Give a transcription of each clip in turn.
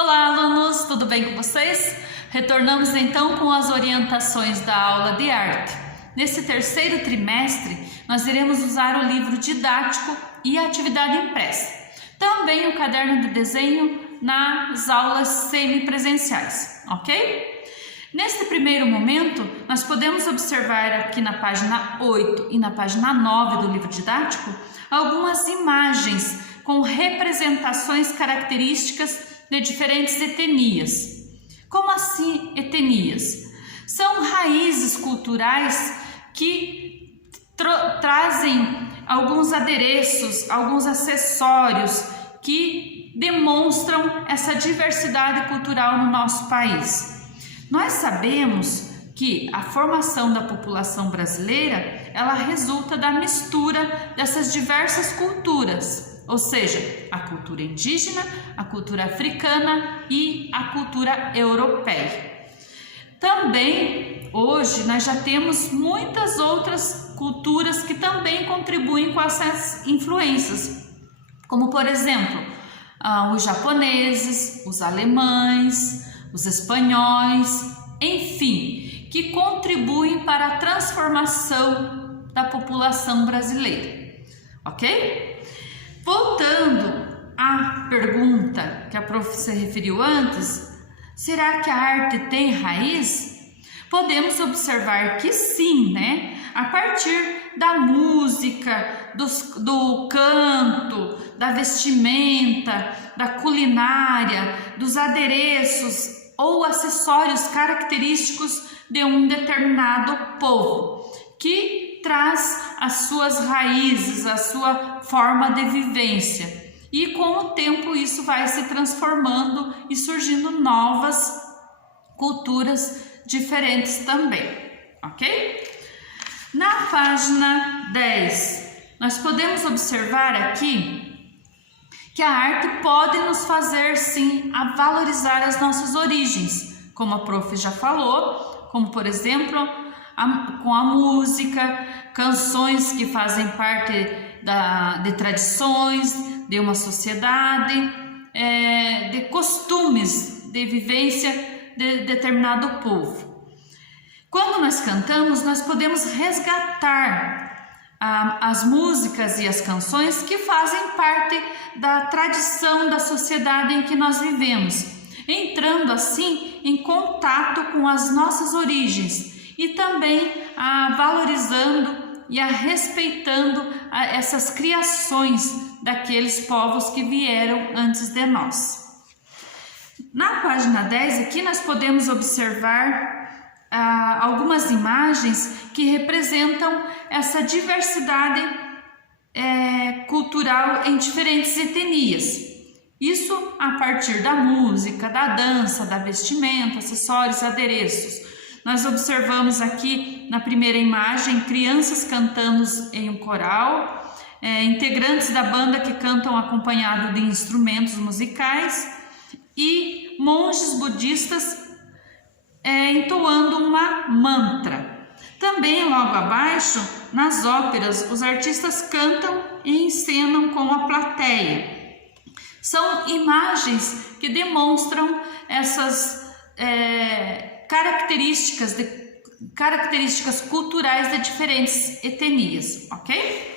Olá, alunos, tudo bem com vocês? Retornamos então com as orientações da aula de arte. Nesse terceiro trimestre, nós iremos usar o livro didático e a atividade impressa. Também o caderno de desenho nas aulas semipresenciais, ok? Neste primeiro momento, nós podemos observar aqui na página 8 e na página 9 do livro didático algumas imagens com representações características de diferentes etnias. Como assim etnias? São raízes culturais que trazem alguns adereços, alguns acessórios que demonstram essa diversidade cultural no nosso país. Nós sabemos que a formação da população brasileira, ela resulta da mistura dessas diversas culturas. Ou seja, a cultura indígena, a cultura africana e a cultura europeia. Também, hoje, nós já temos muitas outras culturas que também contribuem com essas influências, como, por exemplo, os japoneses, os alemães, os espanhóis, enfim, que contribuem para a transformação da população brasileira, ok? Voltando à pergunta que a prof se referiu antes, será que a arte tem raiz? Podemos observar que sim, né? A partir da música, do canto, da vestimenta, da culinária, dos adereços ou acessórios característicos de um determinado povo, que traz as suas raízes, a sua forma de vivência. E com o tempo isso vai se transformando e surgindo novas culturas diferentes também, ok? Na página 10, nós podemos observar aqui que a arte pode nos fazer sim a valorizar as nossas origens, como a prof já falou, como por exemplo com a música, canções que fazem parte de tradições de uma sociedade, de costumes de vivência de determinado povo. Quando nós cantamos, nós podemos resgatar as músicas e as canções que fazem parte da tradição da sociedade em que nós vivemos, entrando assim em contato com as nossas origens e também valorizando e respeitando essas criações daqueles povos que vieram antes de nós. Na página 10 aqui nós podemos observar algumas imagens que representam essa diversidade cultural em diferentes etnias. Isso a partir da música, da dança, da vestimenta, acessórios, adereços. Nós observamos aqui na primeira imagem crianças cantando em um coral, integrantes da banda que cantam acompanhado de instrumentos musicais e monges budistas entoando uma mantra. Também logo abaixo, nas óperas, os artistas cantam e encenam com a plateia. São imagens que demonstram essas características culturais de diferentes etnias, ok?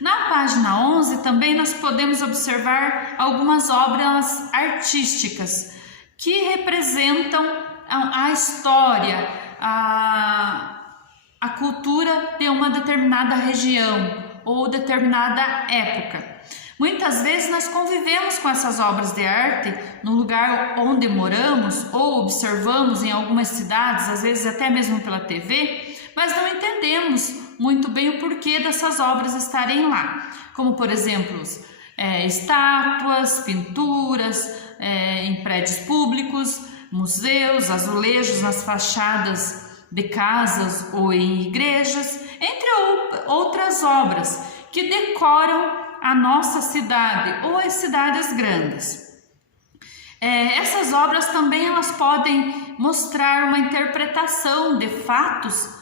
Na página 11 também nós podemos observar algumas obras artísticas que representam a história, a cultura de uma determinada região ou determinada época. Muitas vezes nós convivemos com essas obras de arte no lugar onde moramos ou observamos em algumas cidades, às vezes até mesmo pela TV, mas não entendemos muito bem o porquê dessas obras estarem lá, como por exemplo estátuas, pinturas em prédios públicos, museus, azulejos nas fachadas de casas ou em igrejas, entre outras obras que decoram a nossa cidade ou as cidades grandes. Essas obras também elas podem mostrar uma interpretação de fatos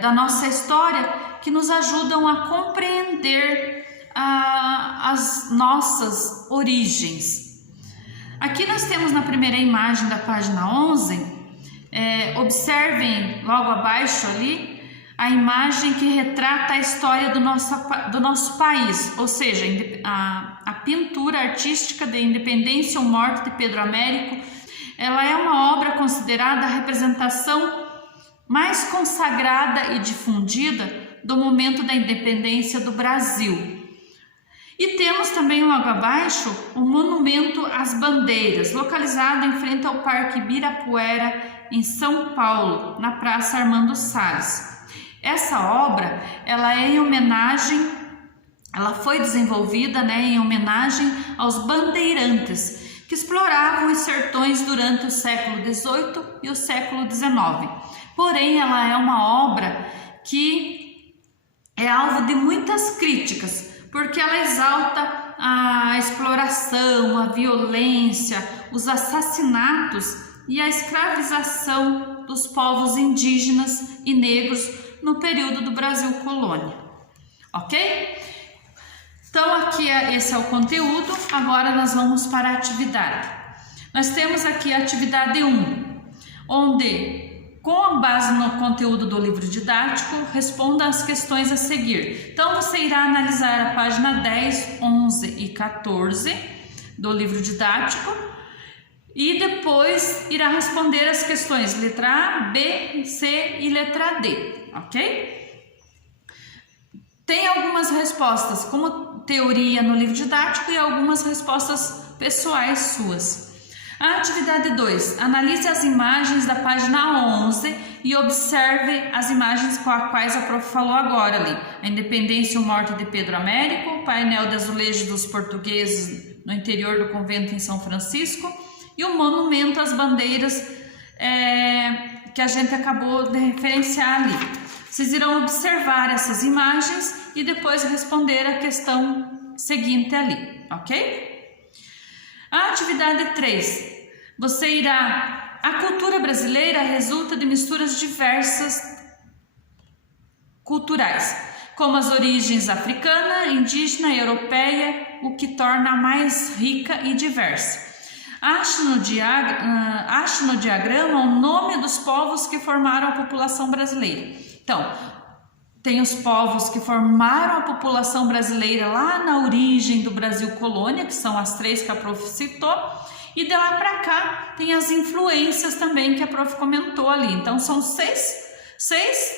da nossa história que nos ajudam a compreender as nossas origens. Aqui nós temos na primeira imagem da página 11, observem logo abaixo ali, a imagem que retrata a história do nosso país, ou seja, a pintura artística de Independência ou Morte de Pedro Américo. Ela é uma obra considerada a representação mais consagrada e difundida do momento da independência do Brasil. E temos também logo abaixo o Monumento às Bandeiras, localizado em frente ao Parque Ibirapuera, em São Paulo, na Praça Armando Salles. Essa obra, ela foi desenvolvida, em homenagem aos bandeirantes que exploravam os sertões durante o século XVIII e o século XIX. Porém, ela é uma obra que é alvo de muitas críticas, porque ela exalta a exploração, a violência, os assassinatos e a escravização dos povos indígenas e negros no período do Brasil colônia, ok? Então aqui esse é o conteúdo, agora nós vamos para a atividade. Nós temos aqui a atividade 1, onde, com base no conteúdo do livro didático, responda as questões a seguir. Então você irá analisar a página 10, 11 e 14 do livro didático e depois irá responder as questões letra A, B, C e letra D, ok? Tem algumas respostas como teoria no livro didático e algumas respostas pessoais suas. A atividade 2, analise as imagens da página 11 e observe as imagens com as quais a prof falou agora ali. A independência ou morte de Pedro Américo, o painel de azulejos dos portugueses no interior do convento em São Francisco e o monumento às bandeiras que a gente acabou de referenciar ali. Vocês irão observar essas imagens e depois responder a questão seguinte ali, ok? A atividade 3, você irá... A cultura brasileira resulta de misturas diversas culturais, como as origens africana, indígena e europeia, o que torna a mais rica e diversa. Ache no diagrama o nome dos povos que formaram a população brasileira. Então, tem os povos que formaram a população brasileira lá na origem do Brasil colônia, que são as 3 que a prof citou, e de lá para cá tem as influências também que a prof comentou ali. Então, são seis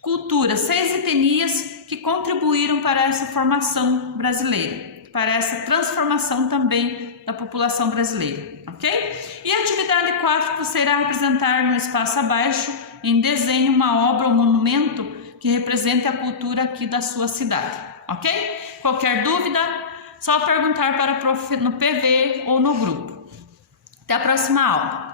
culturas, 6 etnias que contribuíram para essa formação brasileira, para essa transformação também da população brasileira, ok? E a atividade 4 você irá apresentar no espaço abaixo, em desenho, uma obra ou monumento que represente a cultura aqui da sua cidade, ok? Qualquer dúvida, só perguntar para a prof no PV ou no grupo. Até a próxima aula.